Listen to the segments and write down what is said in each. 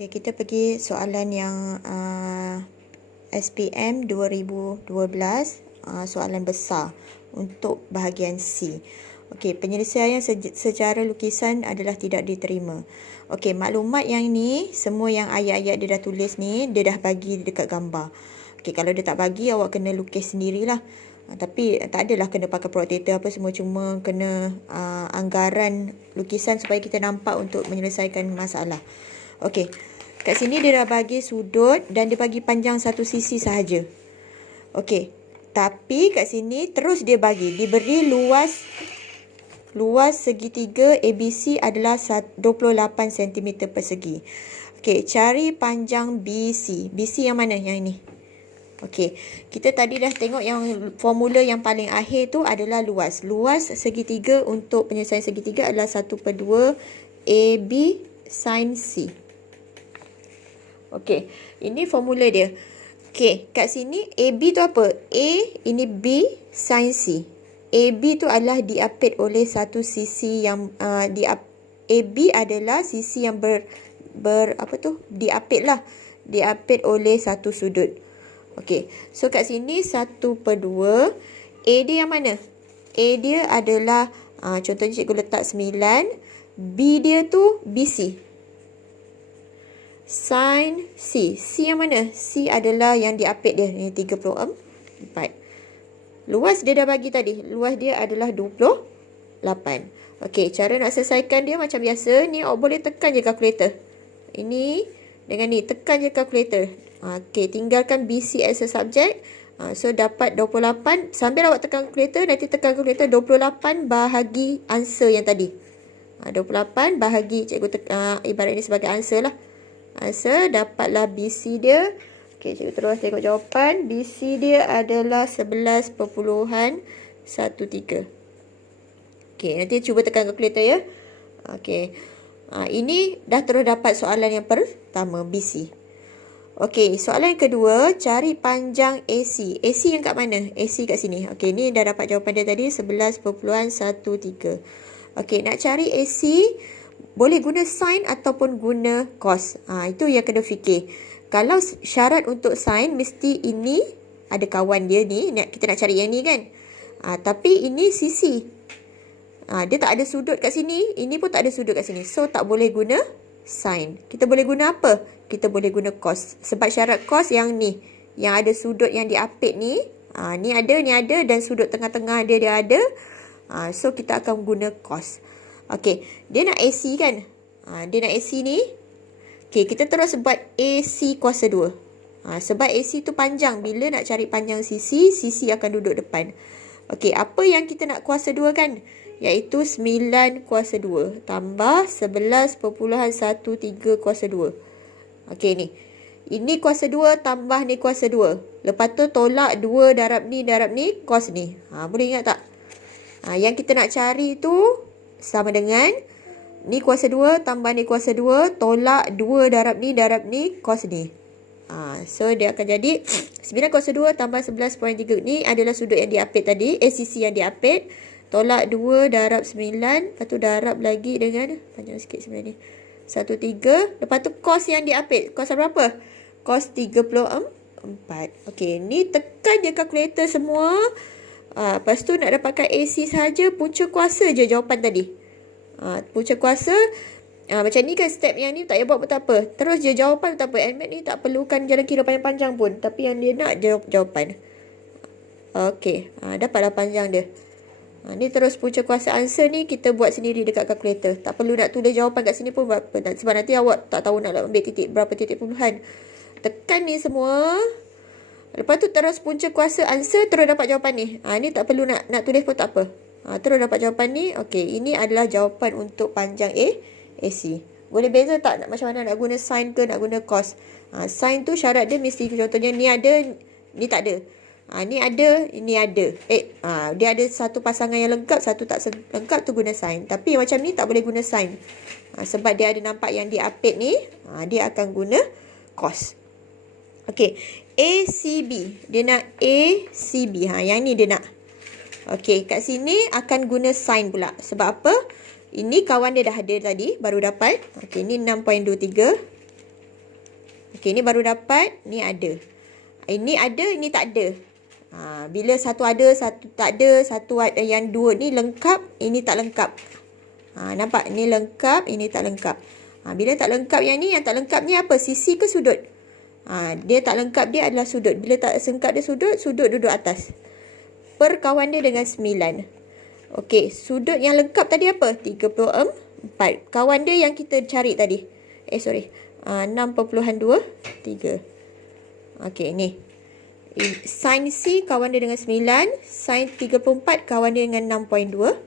Okey, kita pergi soalan yang SPM 2012, soalan besar untuk bahagian C. Okey, penyelesaian secara lukisan adalah tidak diterima. Okey, maklumat yang ni, semua yang ayat-ayat dia dah tulis ni, dia dah bagi dekat gambar. Okey, kalau dia tak bagi, awak kena lukis sendirilah. Tapi tak adalah kena pakai protractor apa semua, cuma kena anggaran lukisan supaya kita nampak untuk menyelesaikan masalah. Okey, kat sini dia dah bagi sudut dan dia bagi panjang satu sisi sahaja. Okey, tapi kat sini terus dia bagi, diberi luas segitiga ABC adalah 28 cm persegi. Okey, cari panjang BC. BC yang mana? Yang ini. Okey, kita tadi dah tengok yang formula yang paling akhir tu adalah luas. Luas segitiga untuk penyelesaian segitiga adalah 1/2 AB sin C. Okey, ini formula dia. Okey, kat sini AB tu apa? A, ini B sin C. AB tu adalah diapit oleh satu sisi yang AB adalah sisi yang diapit lah. Diapit oleh satu sudut. Okey, so kat sini 1/2. A dia yang mana? A dia adalah, contohnya cikgu letak 9. B dia tu BC. Sin C. C yang mana? C adalah yang diapit dia. Ini 34. Luas dia dah bagi tadi. Luas dia adalah 28. Okey, cara nak selesaikan dia macam biasa. Ni awak boleh tekan je kalkulator. Ini dengan ni. Tekan je kalkulator. Okey, tinggalkan BC as a subject. So, dapat 28. Sambil awak tekan kalkulator, nanti tekan kalkulator 28 bahagi answer yang tadi. 28 bahagi, cikgu ibarat ini sebagai answer lah. Answer, dapatlah BC dia. Okey, cikgu terus tengok jawapan. BC dia adalah 11.13. Okey, nanti cuba tekan kalkulator ya. Okey. Ini dah terus dapat soalan yang pertama, BC. Okey, soalan yang kedua, cari panjang AC. AC yang kat mana? AC kat sini. Okey, ni dah dapat jawapan dia tadi, 11.13. Okey, nak cari AC, boleh guna sin ataupun guna cos. Itu yang kena fikir. Kalau syarat untuk sin, mesti ini ada kawan dia ni. Kita nak cari yang ni kan? Tapi ini sisi. Dia tak ada sudut kat sini. Ini pun tak ada sudut kat sini. So, tak boleh guna sin. Kita boleh guna apa? Kita boleh guna cos. Sebab syarat cos yang ni. Yang ada sudut yang diapit ni. Ni ada dan sudut tengah-tengah dia ada. So, kita akan guna cos. Okey, dia nak AC kan? Dia nak AC ni. Okey, kita terus buat AC kuasa 2. Sebab AC tu panjang. Bila nak cari panjang sisi, sisi akan duduk depan. Okey, apa yang kita nak kuasa 2 kan? Iaitu 9 kuasa 2 tambah 11.13 kuasa 2. Okey ni. Ini kuasa 2 tambah ni kuasa 2. Lepas tu tolak 2 darab ni cos ni. Boleh ingat tak? Yang kita nak cari tu sama dengan ni kuasa 2 tambah ni kuasa 2 tolak 2 darab ni cos ni. So dia akan jadi 9 kuasa 2 tambah 11.3. Ni adalah sudut yang diapit tadi. Sisi yang diapit. Tolak 2 darab 9. Lepas tu darab lagi dengan, panjang sikit sebenarnya ni, 13. Lepas tu cos yang diapit. Cos berapa? Cos 34. Okey, ni tekan je kalkulator semua. Lepas tu nak dapatkan AC sahaja, punca kuasa je jawapan tadi. Punca kuasa. Macam ni kan step yang ni tak payah buat pun tak apa. Terus je jawapan tak apa. NMAT ni tak perlukan jalan kira panjang-panjang pun. Tapi yang dia nak jawapan. Okey, dapatlah panjang dia. Ni terus punca kuasa answer ni kita buat sendiri dekat kalkulator. Tak perlu nak tulis jawapan kat sini pun berapa. Sebab nanti awak tak tahu nak ambil berapa titik puluhan. Tekan ni semua. Lepas tu terus punca kuasa answer, terus dapat jawapan ni. Ni tak perlu nak tulis pun tak apa. Terus dapat jawapan ni. Okey, ini adalah jawapan untuk panjang AC. Boleh beza tak macam mana nak guna sin ke nak guna cos? Sin tu syarat dia mesti contohnya ni ada, ni tak ada. Ni ada, ini ada. Dia ada satu pasangan yang lengkap, satu tak lengkap, tu guna sin. Tapi macam ni tak boleh guna sin. Sebab dia ada nampak yang diapit ni, dia akan guna cos. Okey, ACB. Dia nak ACB. Yang ni dia nak. Okey, kat sini akan guna sin pula. Sebab apa? Ini kawan dia dah ada tadi, baru dapat. Okey, ni 6.23. Okey, ni baru dapat, ni ada. Ini ada, ini tak ada. Bila satu ada, satu tak ada, satu ada, yang dua ni lengkap, ini tak lengkap. Nampak? Ni lengkap, ini tak lengkap. Bila tak lengkap yang tak lengkap ni apa? Sisi ke sudut? Dia tak lengkap, dia adalah sudut. Bila tak lengkap dia sudut, sudut duduk atas. Perkawan dia dengan 9. Okey, sudut yang lengkap tadi apa? 34. Kawan dia yang kita cari tadi. 6.23. Okey, ni. Sin C kawan dia dengan 9. Sin 34 kawan dia dengan 6.23.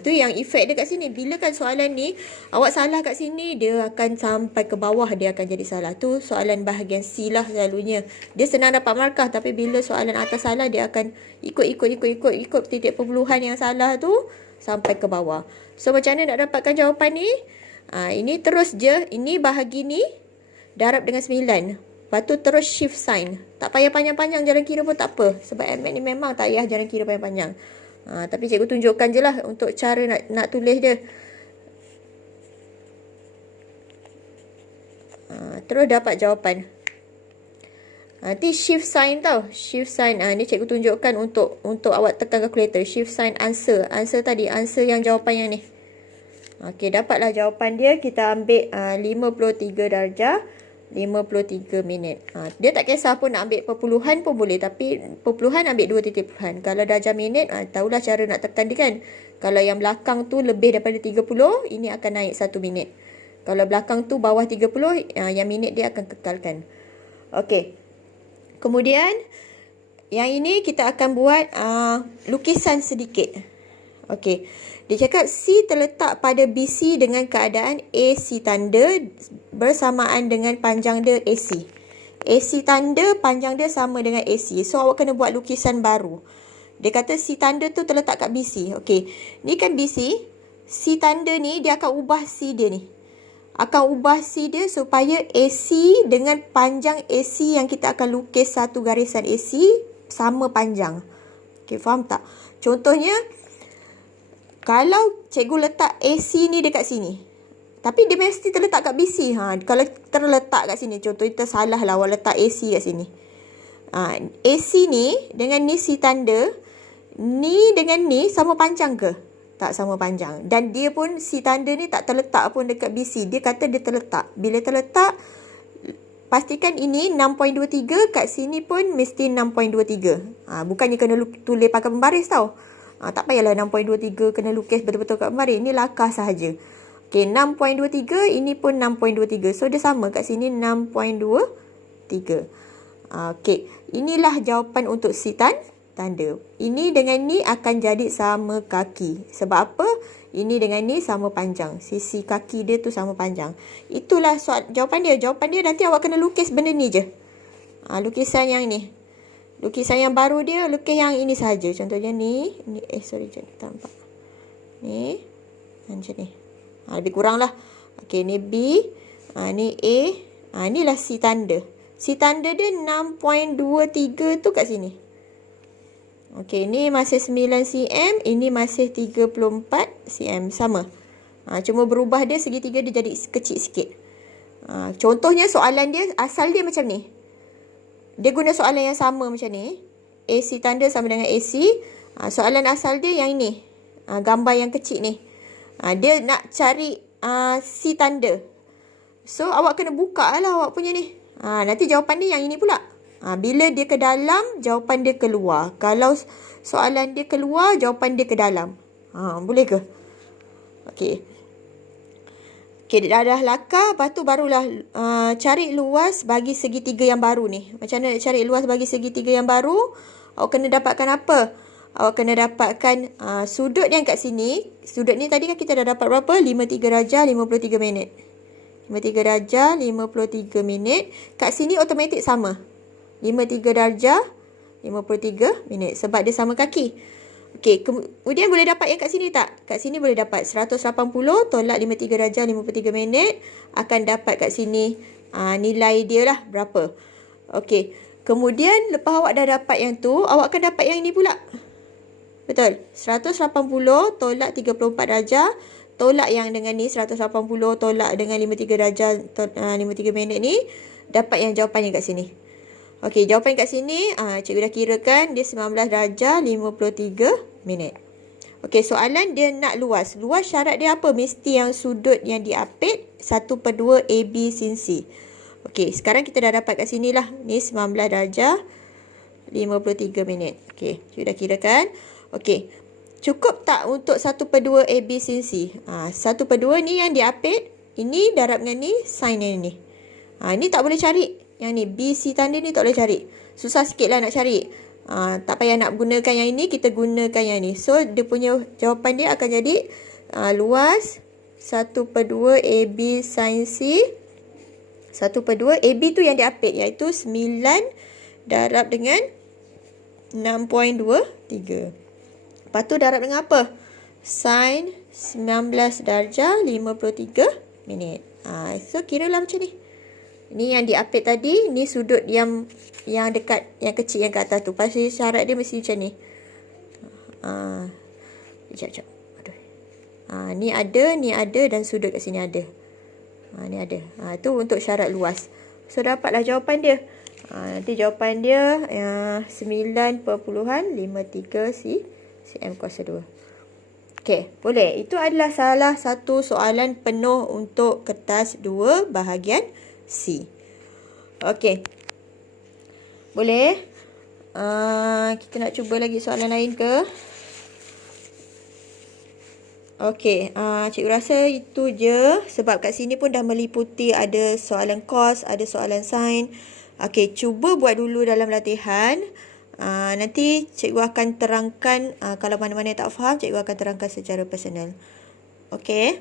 Tu yang efek dia kat sini. Bila kan soalan ni awak salah kat sini, dia akan sampai ke bawah, dia akan jadi salah. Tu soalan bahagian C lah selalunya. Dia senang dapat markah, tapi bila soalan atas salah, dia akan ikut titik perpuluhan yang salah tu sampai ke bawah. So macam mana nak dapatkan jawapan ni? Ini terus je. Ini bahagi ni darab dengan 9. Lepas tu terus shift sign. Tak payah panjang-panjang jalan kira pun tak apa. Sebab MAT ni memang tak payah jalan kira panjang-panjang. Tapi cikgu tunjukkan je lah untuk cara nak tulis dia. Terus dapat jawapan. Nanti shift sign tau. Shift sign. Ni cikgu tunjukkan untuk awak tekan kalkulator. Shift sign answer. Answer tadi. Answer yang jawapan yang ni. Okey, dapatlah jawapan dia. Kita ambil 53 darjah. 53 minit. Dia tak kisah pun nak ambil perpuluhan pun boleh. Tapi perpuluhan ambil 2 titik perpuluhan. Kalau darjah minit, tahulah cara nak tekan dia kan. Kalau yang belakang tu lebih daripada 30, ini akan naik 1 minit. Kalau belakang tu bawah 30, yang minit dia akan kekalkan. Okey. Kemudian, yang ini kita akan buat lukisan sedikit. Okey. Dia cakap C terletak pada BC dengan keadaan AC tanda bersamaan dengan panjang dia AC. AC tanda panjang dia sama dengan AC. So awak kena buat lukisan baru. Dia kata C tanda tu terletak kat BC. Okey. Ni kan BC. C tanda ni dia akan ubah C dia ni. Akan ubah C dia supaya AC dengan panjang AC yang kita akan lukis satu garisan AC sama panjang. Okey, faham tak? Contohnya, kalau cikgu letak AC ni dekat sini, tapi dia mesti terletak kat BC. Kalau terletak kat sini, contoh kita salah lah awak letak AC kat sini. AC ni dengan ni C tanda, ni dengan ni sama panjang ke? Tak sama panjang. Dan dia pun C tanda ni tak terletak pun dekat BC. Dia kata dia terletak. Bila terletak, pastikan ini 6.23, kat sini pun mesti 6.23. Bukannya kena tulis pakai pembaris tau. Tak payahlah 6.23 kena lukis betul-betul kat pembaris. Ini lakah sahaja. Okey, 6.23, ini pun 6.23. So, dia sama kat sini 6.23. Okey, inilah jawapan untuk C tanda. Ini dengan ni akan jadi sama kaki. Sebab apa? Ini dengan ni sama panjang. Sisi kaki dia tu sama panjang. Itulah jawapan dia. Jawapan dia nanti awak kena lukis benda ni je. Lukisan yang ni. Lukisan yang baru dia, lukis yang ini saja. Contohnya ni tak nampak. Ni, macam ni. Lebih kurang lah. Okey, ni B. Ni A. Inilah C tanda. C tanda dia 6.23 tu kat sini. Okey, ni masih 9 cm. Ini masih 34 cm. Sama. Cuma berubah dia, segitiga dia jadi kecil sikit. Contohnya soalan dia, asal dia macam ni. Dia guna soalan yang sama macam ni. AC tanda sama dengan AC. Soalan asal dia yang ini. Gambar yang kecil ni. Dia nak cari C tanda. So, awak kena buka lah awak punya ni. Nanti jawapan dia yang ini pula. Bila dia ke dalam, jawapan dia keluar. Kalau soalan dia keluar, jawapan dia ke dalam. Boleh ke? Okey. Okey, dah lakar. Lepas tu barulah cari luas bagi segitiga yang baru ni. Macam mana nak cari luas bagi segitiga yang baru? Awak kena dapatkan apa? Awak kena dapatkan sudut yang kat sini. Sudut ni tadi kan kita dah dapat berapa? 53 darjah 53 minit. 53 darjah 53 minit. Kat sini automatik sama. 53 darjah 53 minit. Sebab dia sama kaki. Okey, kemudian boleh dapat yang kat sini tak? Kat sini boleh dapat 180 tolak 53 darjah 53 minit. Akan dapat kat sini nilai dia lah berapa. Okey, kemudian lepas awak dah dapat yang tu, awak akan dapat yang ini pula. Betul? 180 tolak 34 darjah tolak yang dengan ni 180 tolak dengan 53 darjah 53 minit ni dapat yang jawapannya kat sini. Okey, jawapan kat sini, cikgu dah kirakan dia 19 darjah 53 minit. Okey, soalan dia nak luas. Luas syarat dia apa? Mesti yang sudut yang diapit 1/2 AB sin C. Okey, sekarang kita dah dapat kat sini lah. Ni 19 darjah 53 minit. Okey, cikgu dah kirakan. Okey, cukup tak untuk 1/2 AB sin C? 1/2 ni yang diapit. Ini darab dengan ni, sin yang ni. Ni tak boleh cari. Yang ni, BC tanda ni tak boleh cari. Susah sikit lah nak cari. Tak payah nak gunakan yang ini, kita gunakan yang ni. So, dia punya jawapan dia akan jadi luas 1/2 AB sin C. 1/2 AB tu yang diapit, iaitu 9 darab dengan 6.23. Lepas tu darab dengan apa? Sin 19 darjah 53 minit. So, kiralah macam ni. Ni yang diapit tadi, ni sudut yang dekat, yang kecil yang kat atas tu. Pasal syarat dia mesti macam ni. Sekejap. Aduh. Ni ada dan sudut kat sini ada. Ni ada. Tu untuk syarat luas. So, dapatlah jawapan dia. Nanti jawapan dia 9.53 cm kuasa 2. Okey, boleh. Itu adalah salah satu soalan penuh untuk kertas 2 bahagian C. Okey. Boleh? Kita nak cuba lagi soalan lain ke? Okey. Cikgu rasa itu je. Sebab kat sini pun dah meliputi ada soalan cos, ada soalan sin. Okey, cuba buat dulu dalam latihan. Nanti cikgu akan terangkan, kalau mana-mana yang tak faham, cikgu akan terangkan secara personal. Okey.